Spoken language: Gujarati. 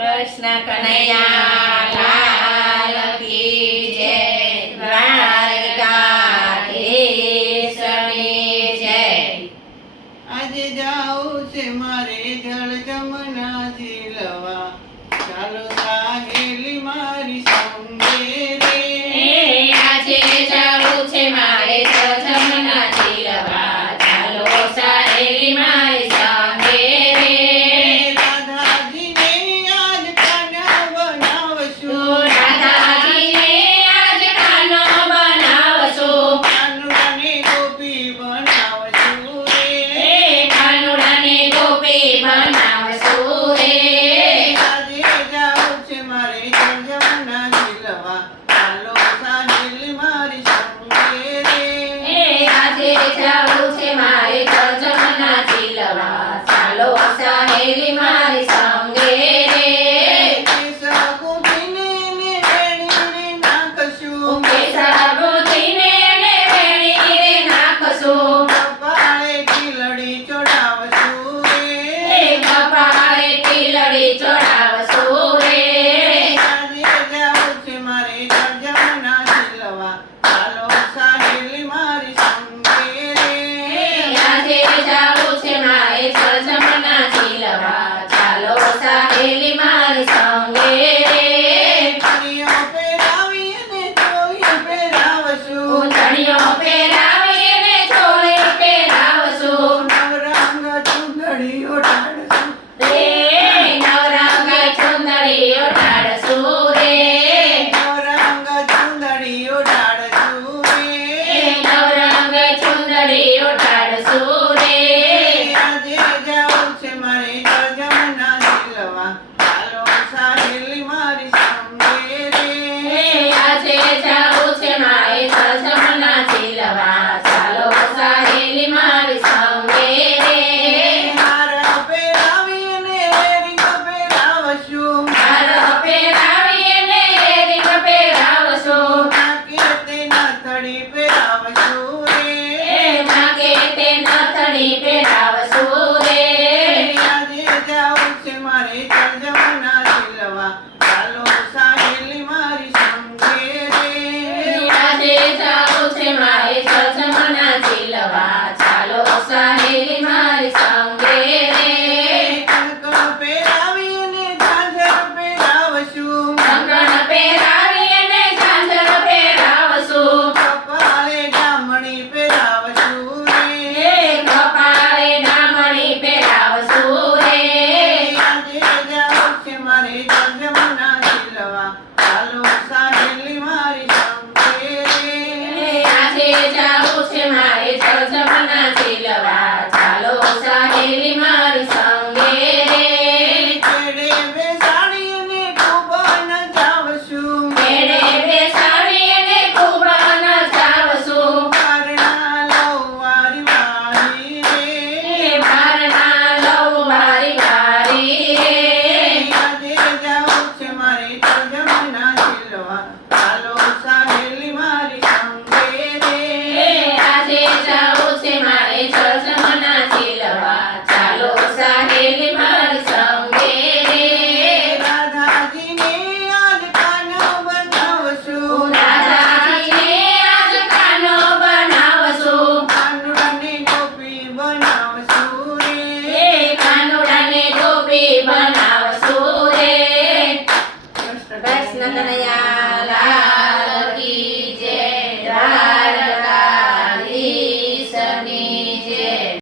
કૃષ્ણ કનૈયા લાલ કી જય, દ્વારકાધીશની જય. આજે જાઉં છે મારે જળ જમના ઝીલવા, ચાલો સાહેલી મારી સંગે રે. આજે જાવું છે મારે જમના ઝીલવા, ચાલો સાહેલી મારી સંગે રે. રાધાજીને આજ કાના બનાવશું, રાધાજીને આજ કાનો બનાવશું, કાનુડાને ગોપી બનાવશું રે. કાનુડાને ગોપી બનાવશું રે. આજે જાઉં છે મારે જળ જમના ઝીલવા, ચાલો સાહેલી મારી સંગે રે. આજે જાવું છે મારે જમના ઝીલવા, ચાલો સાહેલી મારી સંગે રે. કેસર ગોપીને ને વેણીને નાખશું, કેસર ગોતીને ને વેણીને નાખશું, કપાળે ટીલડી ચડાવશું રે. કપાળે ટીલડી ચડાવશું રે. આજે જાવું છે મારે જળ જમના ઝીલવા, ચાલો સાહેલી મારી સંગે રે. આજે જાવું છે મારે જમના ઝીલવા, ચાલો સાહેલી મારી સંગે રે. ચણિયો પહેરાવી અને ચોળી પહેરાવશું, ચણિયો પહેરાવી ને ચોળી પહેરાવશું, નવરંગ ચૂંદડી ઓઢાડશું રે નવરંગ ચુંદડી ઓઢાડશું રે. નવરંગ ચૂંદડી ઓઢાડશું રે. નવરંગ ચુંદડી ઓઢાડશું રે. આજે જાવું છે મારે જળ જમના ઝીલવા, ચાલો સાહેલી મારી સંગે રે. આજે જાવું છે મારે જમના ઝીલવા, ચાલો સાહેલી મારી સંગે રે. હાર પહેરાવી અને રીંગ પહેરાવશું, હાર પહેરાવી ને રીંગ પહેરાવશું, નાકે તે નથડી પહેરાવશું રે. નાકે તે નથડી પહેરાવશું રે. આજે જાવું છે મારે જળ જમના ઝીલવા, ચાલો સાહેલી મારી સંગે રે. આજે જાવું છે મારે જમના ઝીલવા, ચાલો સાહેલી મારી સંગે રે. કંકણ પહેરાવી અને ઝાંઝર પહેરાવશું, કંકણ પહેરાવી અને ઝાંઝર પહેરાવશું, કપાળે ડામણી પહેરાવશું રે. કપાળે ડામણી પહેરાવશું રે. આજે જાવું છે મારે જળ જમના ઝીલવા, ચાલો સાહેલી મારી સંગે રે. આજે જાવું છે મારે જમના ઝીલવા, ચાલો સાહેલી મારી સંગે રે. કેડે બેસાડી અને ખૂબ નચાવશું, મેળે બેસાડી અને ખૂબ નચાવશું, પારણા લઉં વારી વારી રે. બારણા લઉં વારી વારી રે. આજે જાવું છે મારે જળ જમના ઝીલવા, ચાલો સાહેલી મારી સંગે રે. આજે જાવું છે મારે જમના ઝીલવા, ચાલો સાહેલી મારી સંગે રે. રાધાજીને આજ કાનો બનાવશું, રાધાજીને આજ કાનો બનાવશું, કાનુડાને ગોપી બનાવશું રે. કાનુડાને ગોપી બનાવશું રે. કૃષ્ણ કનૈયા